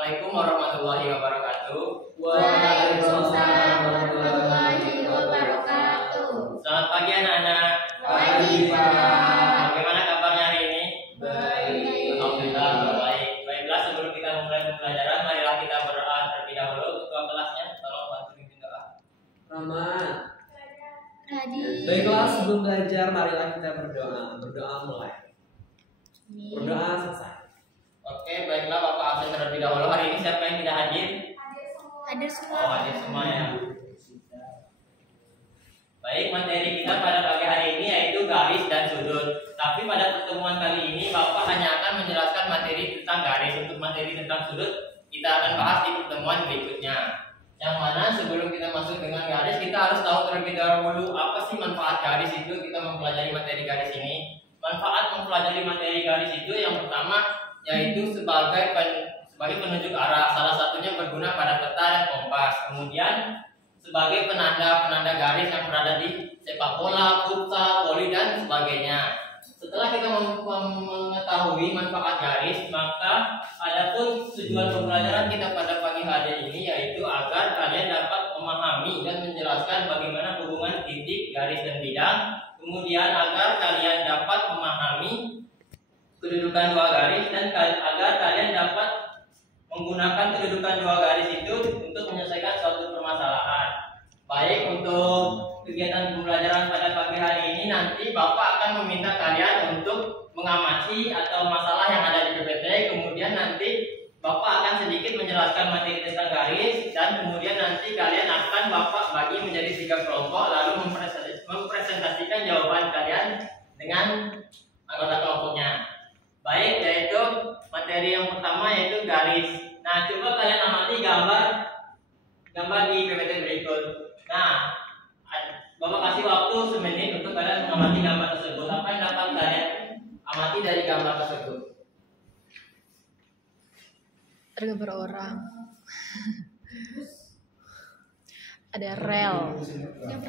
Assalamualaikum warahmatullahi wabarakatuh. Waalaikumsalam warahmatullahi wabarakatuh. Selamat pagi anak-anak. Pagi, Pak. Bagaimana kabarnya hari ini? Baik. Alhamdulillah baik. Baiklah, sebelum kita mulai pembelajaran, marilah kita berdoa terlebih dahulu. Ketua kelasnya, tolong bantu pimpin doa. Rahmat. Tadi. Baiklah, sebelum belajar marilah kita berdoa. Berdoa mulai. Berdoa selesai. Oke, baiklah Bapak absen terlebih dahulu. Hari ini siapa yang tidak hadir? Hadir semua. Oh, hadir semua ya. Baik, materi kita pada pagi hari ini yaitu garis dan sudut. Tapi pada pertemuan kali ini Bapak hanya akan menjelaskan materi tentang garis. Untuk materi tentang sudut kita akan bahas di pertemuan berikutnya. Yang mana sebelum kita masuk dengan garis, kita harus tahu terlebih dahulu apa sih manfaat garis itu. Kita mempelajari materi garis ini. Manfaat mempelajari materi garis itu yang pertama yaitu sebagai penunjuk arah. Salah satunya berguna pada peta dan kompas. Kemudian sebagai penanda garis yang berada di sepak bola, futsal, voli dan sebagainya. Setelah kita mengetahui manfaat garis, maka adapun tujuan pembelajaran kita pada pagi hari ini yaitu agar kalian dapat memahami dan menjelaskan bagaimana hubungan titik, garis dan bidang. Kemudian agar kalian dapat memahami kedudukan dua garis dan agar kalian dapat menggunakan kedudukan dua garis itu untuk menyelesaikan suatu permasalahan. Baik, untuk kegiatan pembelajaran pada pagi hari ini nanti Bapak akan meminta kalian untuk mengamati atau masalah yang ada di PPT. Kemudian nanti Bapak akan sedikit menjelaskan materi tentang garis dan kemudian nanti kalian akan Bapak bagi menjadi 3 kelompok lalu mempresentasikan jawaban kalian dengan anggota kelompoknya. Baik, yaitu materi yang pertama yaitu garis. Nah, coba kalian amati gambar di PPT berikut. Nah, Bapak kasih waktu semenit untuk kalian mengamati gambar tersebut. Apa yang dapat kalian amati dari gambar tersebut? Tergambar orang. Ada rel.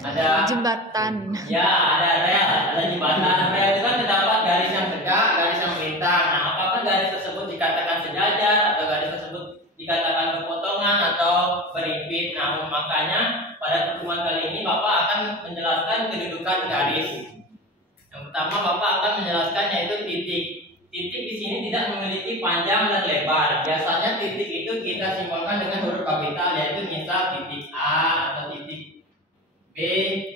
Ada Jembatan. Ya, ada rel, ada jembatan. Rel itu kan terdapat garis yang tegak, garis yang melintang. Nah, apakah garis tersebut dikatakan sejajar atau garis tersebut dikatakan berpotongan atau berimpit? Nah, makanya pada pertemuan kali ini Bapak akan menjelaskan kedudukan garis. Yang pertama Bapak akan menjelaskan yaitu titik. Titik di sini tidak memiliki panjang dan lebar. Biasanya titik itu kita simbolkan dengan huruf kapital yaitu misal titik A atau titik B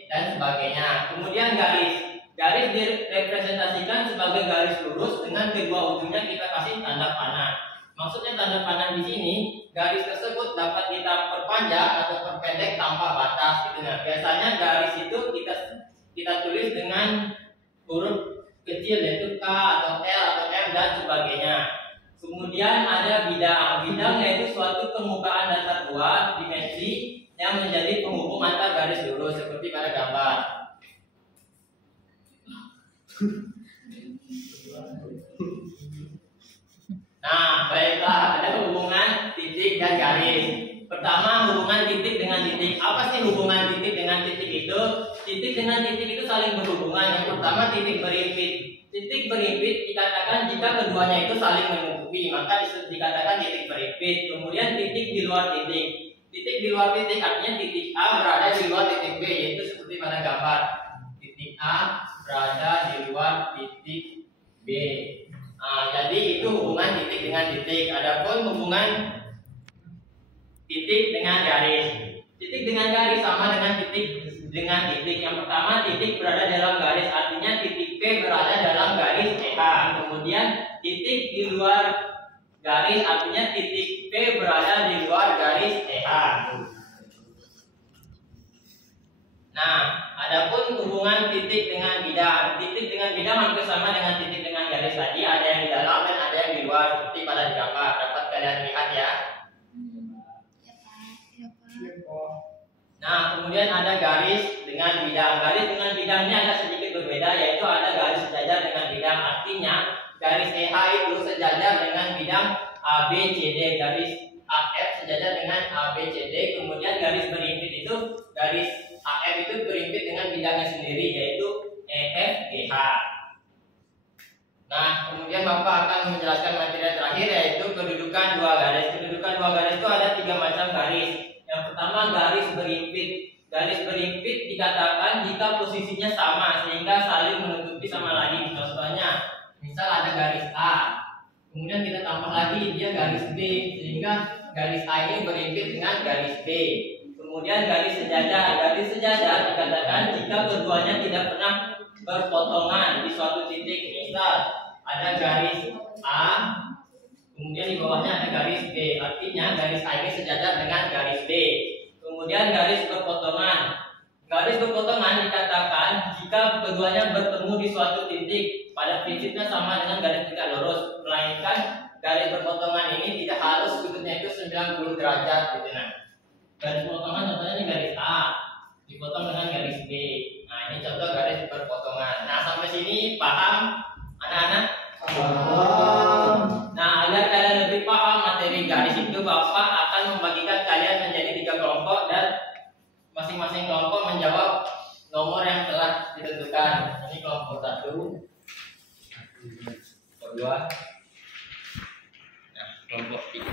dan sebagainya. Kemudian garis. Garis direpresentasikan sebagai garis lurus dengan kedua ujungnya kita kasih tanda panah. Maksudnya tanda panah di sini, garis tersebut dapat kita perpanjang atau perpendek tanpa batas gitu. Nah, biasanya garis itu kita tulis dengan huruf kecil yaitu K atau L atau M dan sebagainya. Kemudian ada bidang. Bidang yaitu suatu permukaan datar dua dimensi yang menjadi penghubung antar garis lurus seperti pada gambar. Nah, baiklah, ada hubungan titik dan garis. Pertama, hubungan titik dengan titik. Apa sih hubungan titik dengan titik itu? Titik dengan titik itu saling berhubungan. Yang pertama, titik berimpit. Titik berimpit dikatakan jika keduanya itu saling menutupi, maka dikatakan titik berimpit. Kemudian titik di luar titik. Titik di luar titik artinya titik A berada di luar titik B, yaitu seperti pada gambar. Titik A berada di luar titik B. Nah, jadi itu hubungan titik dengan titik. Adapun hubungan titik dengan garis. Titik dengan garis sama dengan titik dengan titik. Yang pertama, titik berada dalam garis, artinya titik P berada dalam garis EH. Kemudian titik di luar garis, artinya titik P berada di luar garis EH. Nah, adapun hubungan titik dengan bidang. Titik dengan bidang hampir sama dengan titik dengan garis tadi. Ada yang di dalam dan ada yang di luar, seperti pada gambar. Dapat kalian lihat ya. Nah, kemudian ada garis dengan bidang. Garis dengan bidangnya ada sedikit berbeda, yaitu ada garis sejajar dengan bidang. Artinya, garis EH itu sejajar dengan bidang ABCD. Garis AF sejajar dengan ABCD. Kemudian garis berimpit itu, garis AF itu berimpit dengan bidangnya sendiri, yaitu EFGH. Nah, kemudian Bapak akan menjelaskan materi terakhir yaitu kedudukan dua garis. Kedudukan sebuah garis itu ada 3 macam garis. Yang pertama garis berimpit. Garis berimpit dikatakan jika posisinya sama sehingga saling menutupi sama lain. Contohnya, misal ada garis A, kemudian kita tambah lagi dia garis B, sehingga garis A ini berimpit dengan garis B. Kemudian garis sejajar. Garis sejajar dikatakan jika keduanya tidak pernah berpotongan di suatu titik. Misal ada garis A, kemudian di bawahnya ada garis B. Artinya garis A ini sejajar dengan garis B. Kemudian garis berpotongan. Garis berpotongan dikatakan jika keduanya bertemu di suatu titik. Pada prinsipnya sama dengan garis tegak lurus, melainkan garis berpotongan ini tidak harus sudutnya itu 90 derajat gitu nah. Garis berpotongan contohnya ini garis A dipotong dengan garis B. Nah, ini contoh garis berpotongan. Nah, sampai sini paham anak-anak? Nah, agar kalian lebih paham materi garis itu, Bapak akan membagikan kalian menjadi 3 kelompok dan masing-masing kelompok menjawab nomor yang telah ditentukan. Ini kelompok 1, kelompok 2, nah kelompok 3.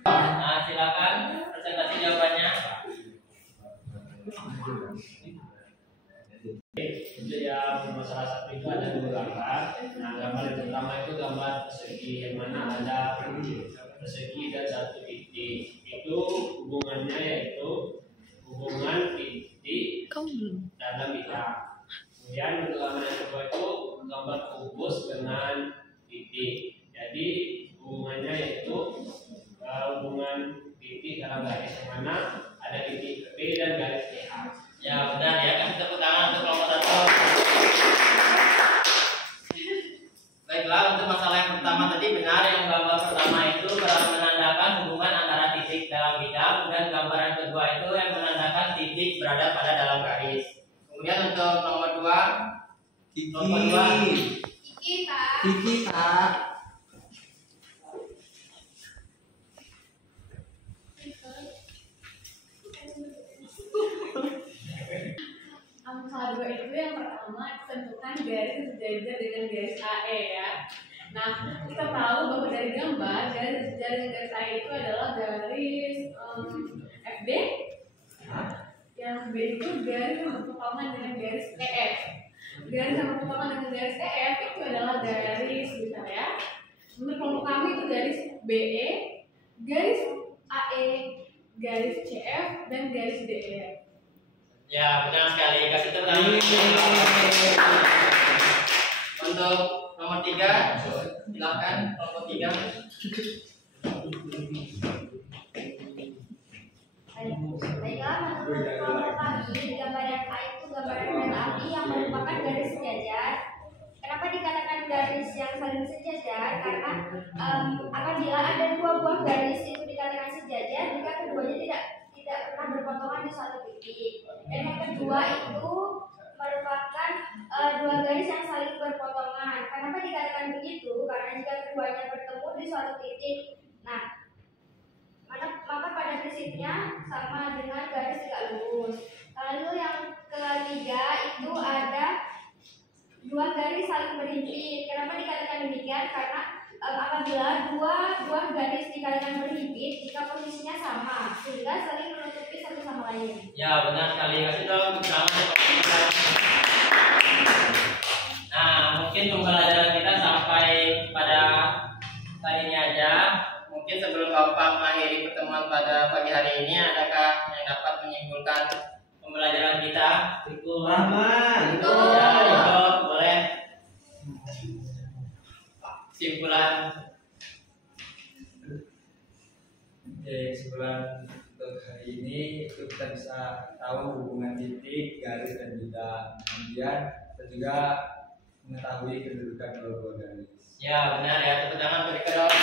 Nah, silakan presentasi jawabannya. Untuk yang masalah satu itu ada 2 gambar. Nah, gambar yang pertama itu gambar persegi, yang mana ada persegi dan 1 titik. Itu hubungannya yaitu hubungan titik dalam bidang. Kemudian untuk gambar yang kedua itu gambar kubus dengan titik. Jadi hubungannya yaitu hubungan titik dalam garis, yang mana ada titik B dan garis A. Ya benar ya, kasih tepuk tangan untuk kelompok 1. Baiklah, untuk masalah yang pertama tadi benar, yang gambar pertama itu menandakan hubungan antara titik dalam bidang, dan gambar yang kedua itu yang menandakan titik berada pada dalam garis. Kemudian untuk nomor 2, nomor 2 Kiki, Kak. Angka 2 itu yang pertama tentukan garis sejajar dengan garis AE ya. Nah, kita tahu bahwa dari gambar garis sejajar dengan garis AE itu adalah garis FB. Yang B itu garis yang berpotongan dengan garis EF. Garis yang berpotongan dengan garis EF itu adalah garis besar ya. Menurut kelompok kami itu garis BE, garis AE, garis CF, dan garis DE. ya benar sekali, kasih tepuk tangan. Untuk nomor 3, silakan kelompok 3. Baiklah, menurut kelompok kami, gambar yang A itu gambaran kereta api yang merupakan garis sejajar. Kenapa dikatakan garis yang saling sejajar? Karena apabila ada 2 buah garis itu dikatakan sejajar jika keduanya tidak pernah berpotongan di suatu titik. Dan yang kedua itu merupakan 2 garis yang saling berpotongan. Kenapa dikatakan begitu? Karena jika keduanya bertemu di suatu titik, nah maka pada prinsipnya sama dengan garis tegak lurus. Lalu yang ketiga itu ada 2 garis saling berhimpit. Kenapa dikatakan demikian? Karena apabila 2 buah garis dikatakan berhimpit jika posisinya sama sehingga saling menutupi satu sama lain. Ya benar sekali, kasih tepuk tangan. Nah, mungkin pembelajaran kita sampai pada kali ini aja. Mungkin sebelum Bapak mengakhiri pertemuan pada pagi hari ini, adakah yang dapat menyimpulkan pembelajaran kita? Rahman. Ya, itu boleh. Kesimpulan. Oke, kesimpulan untuk hari ini itu kita bisa tahu hubungan titik, garis dan bidang. Kemudian kita juga mengetahui kedudukan kedua garis. Ya benar ya, tepuk tangan untuk Rika dong.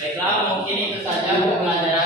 Baiklah, mungkin itu saja pembelajaran